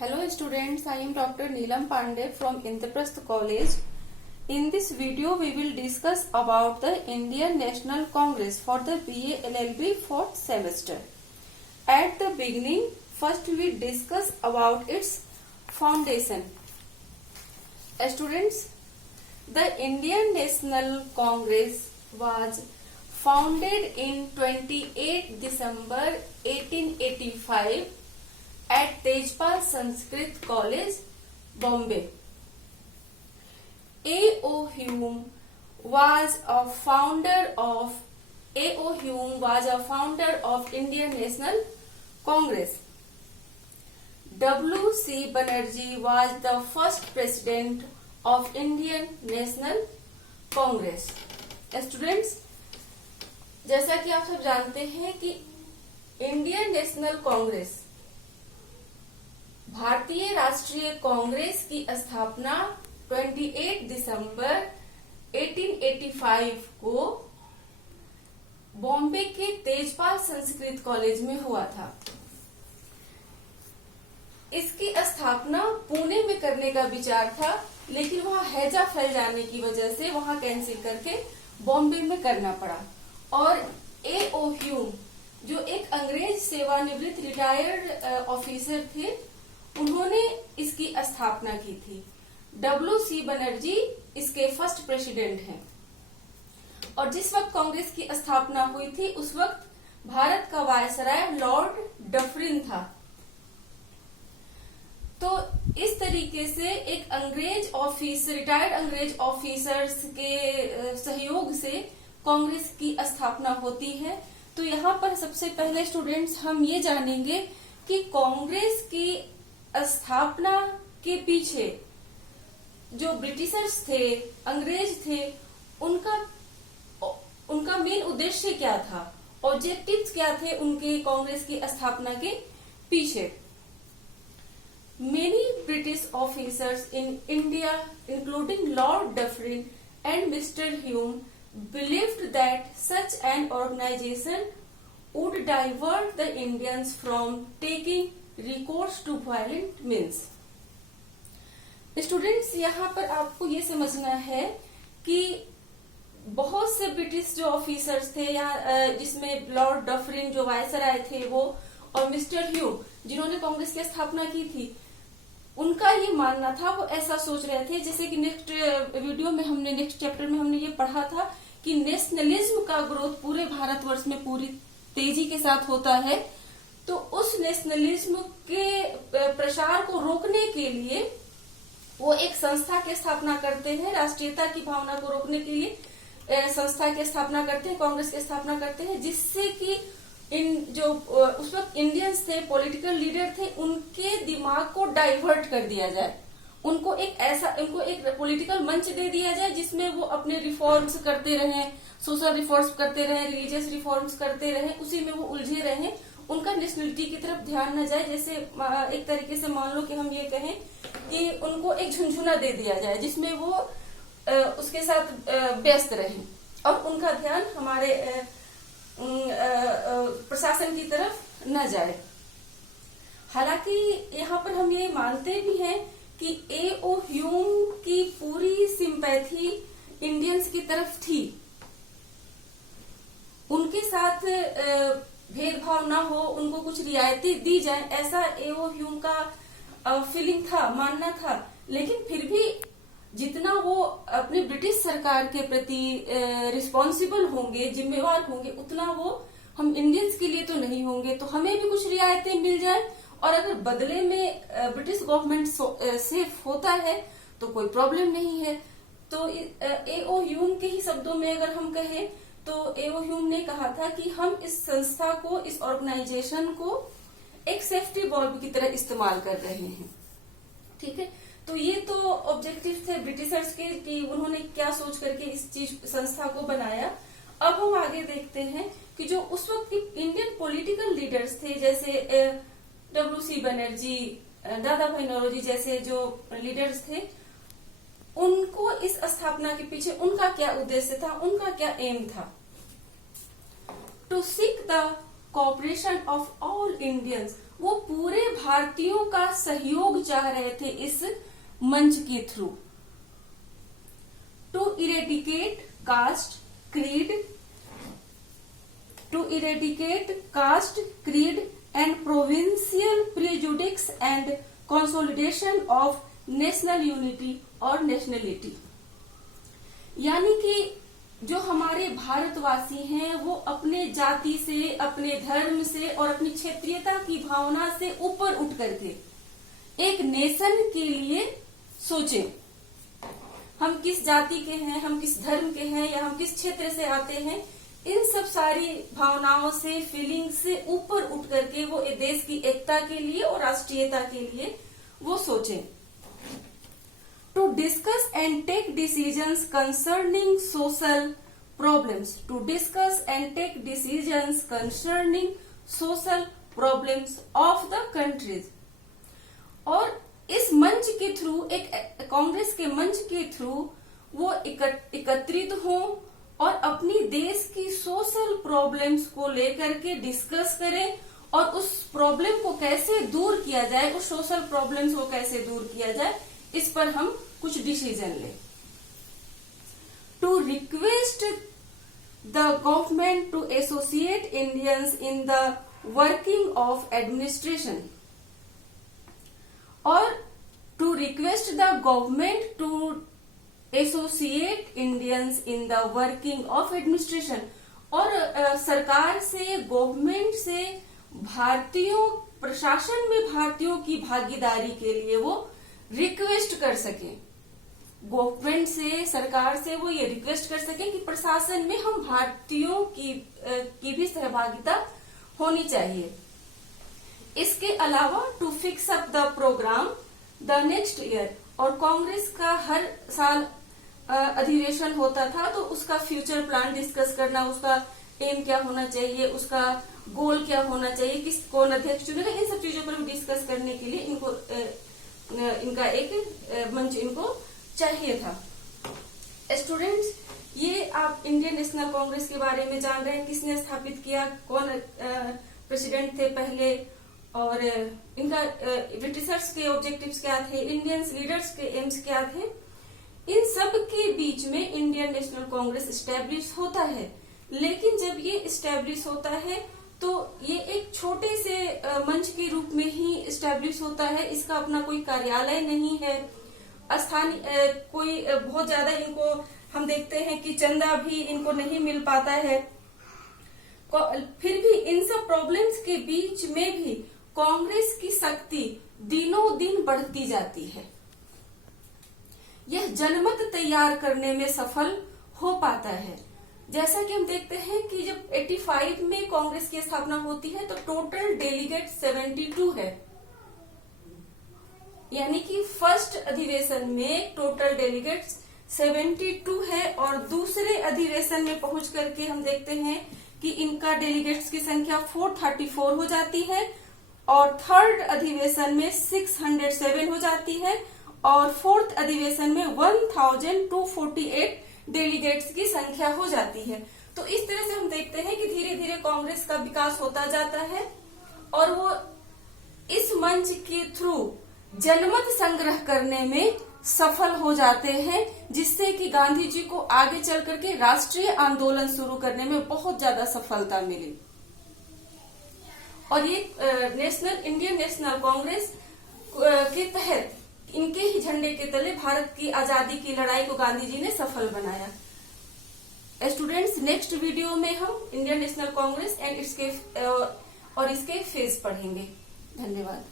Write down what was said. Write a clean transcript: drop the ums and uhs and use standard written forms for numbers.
Hello students, I am Dr. Neelam Pandey from Indraprastha College. In this video, we will discuss about the Indian National Congress for the BA LLB 4th semester. At the beginning, first we discuss about its foundation. Students, the Indian National Congress was founded in 28 December 1885 at Tejpal Sanskrit College, Bombay. A.O. Hume was a founder of Indian National Congress. W.C. Banerjee was the first president of Indian National Congress. Students, जैसा कि आप सब जानते हैं कि Indian national Congress भारतीय राष्ट्रीय कांग्रेस की स्थापना 28 दिसंबर 1885 को बॉम्बे के तेजपाल संस्कृत कॉलेज में हुआ था। इसकी स्थापना पुणे में करने का विचार था, लेकिन वहां हैजा फैल जाने की वजह से वहां कैंसिल करके बॉम्बे में करना पड़ा। और A.O. ह्यूम जो एक अंग्रेज सेवानिवृत्त रिटायर्ड ऑफिसर थे, उन्होंने इसकी स्थापना की थी। W.C. बनर्जी इसके फर्स्ट प्रेसिडेंट हैं। और जिस वक्त कांग्रेस की स्थापना हुई थी, उस वक्त भारत का वायसराय लॉर्ड डफरिन था। तो इस तरीके से एक रिटायर्ड अंग्रेज ऑफिसर्स के सहयोग से कांग्रेस की स्थापना होती है। तो यहाँ पर सबसे पहले स्टूडेंट्स हम ये जानेंगे कि कांग्रेस की स्थापना के पीछे जो ब्रिटिशर्स थे, अंग्रेज थे, उनका मेन उद्देश्य क्या था, ऑब्जेक्टिव्स क्या थे उनके कांग्रेस की स्थापना के पीछे। Many British officers in India, including Lord Dufferin and Mr. Hume, believed that such an organization would divert the Indians from taking recourse to violent means. Students, यहाँ पर आपको ये समझना है कि बहुत से ब्रिटिश जो ऑफिसर्स थे यहाँ, जिसमें लॉर्ड डफरिन जो वायसराय थे वो, और मिस्टर ह्यूम जिन्होंने कांग्रेस की स्थापना की थी, उनका ये मानना था, वो ऐसा सोच रहे थे, जैसे कि नेक्स्ट चैप्टर में हमने ये पढ़ा था कि नेशनलिज्म का ग्रोथ पूरे भारतवर्ष में पूरी तेजी के साथ होता है। तो उस नेशनलिज्म के प्रसार को रोकने के लिए वो एक संस्था की स्थापना करते हैं, राष्ट्रीयता की भावना को रोकने के लिए संस्था की स्थापना करते हैं, कांग्रेस की स्थापना करते हैं, जिससे कि उस वक्त इंडियंस थे, पॉलिटिकल लीडर थे, उनके दिमाग को डाइवर्ट कर दिया जाए, उनको एक पॉलिटिकल मंच दे दिया जाए जिसमें वो अपने रिफॉर्म्स करते रहें, सोशल रिफॉर्म्स करते रहें, रिलीजियस रिफॉर्म्स करते रहें, उसी में वो उलझे रहें, उनका नेशनलिटी की तरफ ध्यान न जाए। जैसे एक तरीके से मान लो कि हम ये कहें कि उनको एक झुनझुना दे दिया जाए जिसमें वो उसके साथ व्यस्त रहें और उनका ध्यान हमारे प्रशासन की तरफ न जाए। हालांकि यहाँ पर हम ये मानते भी हैं कि A.O. ह्यूम की पूरी सिंपैथी इंडियंस की तरफ थी, उनके साथ भेदभाव ना हो, उनको कुछ रियायतें दी जाए, ऐसा A.O. ह्यूम का फीलिंग था, मानना था। लेकिन फिर भी जितना वो अपनी ब्रिटिश सरकार के प्रति रिस्पॉन्सिबल होंगे, जिम्मेवार होंगे, उतना वो हम इंडियंस के लिए तो नहीं होंगे। तो हमें भी कुछ रियायतें मिल जाए, और अगर बदले में ब्रिटिश गवर्नमेंट सेफ होता है तो कोई प्रॉब्लम नहीं है। तो A.O. ह्यूम के ही शब्दों में अगर हम कहें तो A.O. ह्यूम ने कहा था कि हम इस संस्था को, इस ऑर्गेनाइजेशन को एक सेफ्टी वॉल्व की तरह इस्तेमाल कर रहे हैं। ठीक है, तो ये तो ऑब्जेक्टिव थे ब्रिटिशर्स के कि उन्होंने क्या सोच करके इस संस्था को बनाया। अब हम आगे देखते हैं कि जो उस वक्त के इंडियन पॉलिटिकल लीडर्स थे, जैसे W.C. बनर्जी, दादा भाई नौरोजी जैसे जो लीडर्स थे, उनको इस स्थापना के पीछे उनका क्या उद्देश्य था, उनका क्या एम था? To seek the cooperation of all Indians वो पूरे भारतीयों का सहयोग चाह रहे थे इस मंच के through. To eradicate caste creed and provincial prejudice and consolidation of national unity और nationality। यानी कि जो हमारे भारतवासी हैं वो अपने जाति से, अपने धर्म से और अपनी क्षेत्रीयता की भावना से ऊपर उठ करके एक नेशन के लिए सोचें। हम किस जाति के हैं, हम किस धर्म के हैं, या हम किस क्षेत्र से आते हैं, इन सब सारी भावनाओं से, फीलिंग से ऊपर उठ करके वो देश की एकता के लिए और राष्ट्रीयता के लिए वो सोचें। To discuss and take decisions concerning social problems, to discuss and take decisions concerning social problems of the countries. और इस मंच के थ्रू, एक कांग्रेस के मंच के थ्रू वो एकत्रित हों और अपनी देश की सोशल प्रॉब्लम्स को लेकर के डिस्कस करें और उस प्रॉब्लम को कैसे दूर किया जाए, उस सोशल प्रॉब्लम्स को कैसे दूर किया जाए, इस पर हम कुछ डिसीजन लें। To request the government to associate Indians in the working of administration, और to request the government to associate Indians in the working of administration, और सरकार से, गवर्नमेंट से भारतीयों, प्रशासन में भारतीयों की भागीदारी के लिए वो रिक्वेस्ट कर सके। गवर्नमेंट से, सरकार से वो ये रिक्वेस्ट कर सके कि प्रशासन में हम भारतीयों की भी सहभागिता होनी चाहिए। इसके अलावा to fix up the programme the next year, और कांग्रेस का हर साल अधिवेशन होता था तो उसका फ्यूचर प्लान डिस्कस करना, उसका एम क्या होना चाहिए, उसका गोल क्या होना चाहिए, कौन अध्यक्ष चुनेगा, इन सब चीजों पर डिस्कस करने के लिए इनका एक मंच इनको चाहिए था। स्टूडेंट्स, ये आप इंडियन नेशनल कांग्रेस के बारे में जान रहे हैं, किसने स्थापित किया, कौन प्रेसिडेंट थे पहले, और इनका ब्रिटिशर्स के ऑब्जेक्टिव्स क्या थे, इंडियंस लीडर्स के एम्स क्या थे। इन सब के बीच में इंडियन नेशनल कांग्रेस एस्टेब्लिश होता है, लेकिन जब ये एस्टेब्लिश होता है तो ये एक छोटे से मंच के रूप में ही एस्टेब्लिश होता है। इसका अपना कोई कार्यालय नहीं है, स्थानीय कोई बहुत ज्यादा इनको हम देखते हैं कि चंदा भी इनको नहीं मिल पाता है। फिर भी इन सब प्रॉब्लम्स के बीच में भी कांग्रेस की शक्ति दिनों दिन बढ़ती जाती है। यह जनमत तैयार करने में सफल हो पाता है। जैसा कि हम देखते हैं कि जब 85 में कांग्रेस की स्थापना होती है तो टोटल डेलीगेट 72 है, यानी कि फर्स्ट अधिवेशन में टोटल डेलीगेट्स 72 है, और दूसरे अधिवेशन में पहुंच करके हम देखते हैं कि इनका डेलीगेट्स की संख्या 434 हो जाती है, और थर्ड अधिवेशन में 607 हो जाती है, और फोर्थ अधिवेशन में 1248 डेलीगेट्स की संख्या हो जाती है। तो इस तरह से हम देखते हैं कि धीरे धीरे कांग्रेस का विकास होता जाता है और वो इस मंच के थ्रू जनमत संग्रह करने में सफल हो जाते हैं, जिससे कि गांधी जी को आगे चल करके राष्ट्रीय आंदोलन शुरू करने में बहुत ज्यादा सफलता मिली। और ये इंडियन नेशनल कांग्रेस के तहत इनके ही झंडे के तले भारत की आजादी की लड़ाई को गांधी जी ने सफल बनाया। स्टूडेंट्स, नेक्स्ट वीडियो में हम इंडियन नेशनल कांग्रेस एंड इसके फेज पढ़ेंगे। धन्यवाद।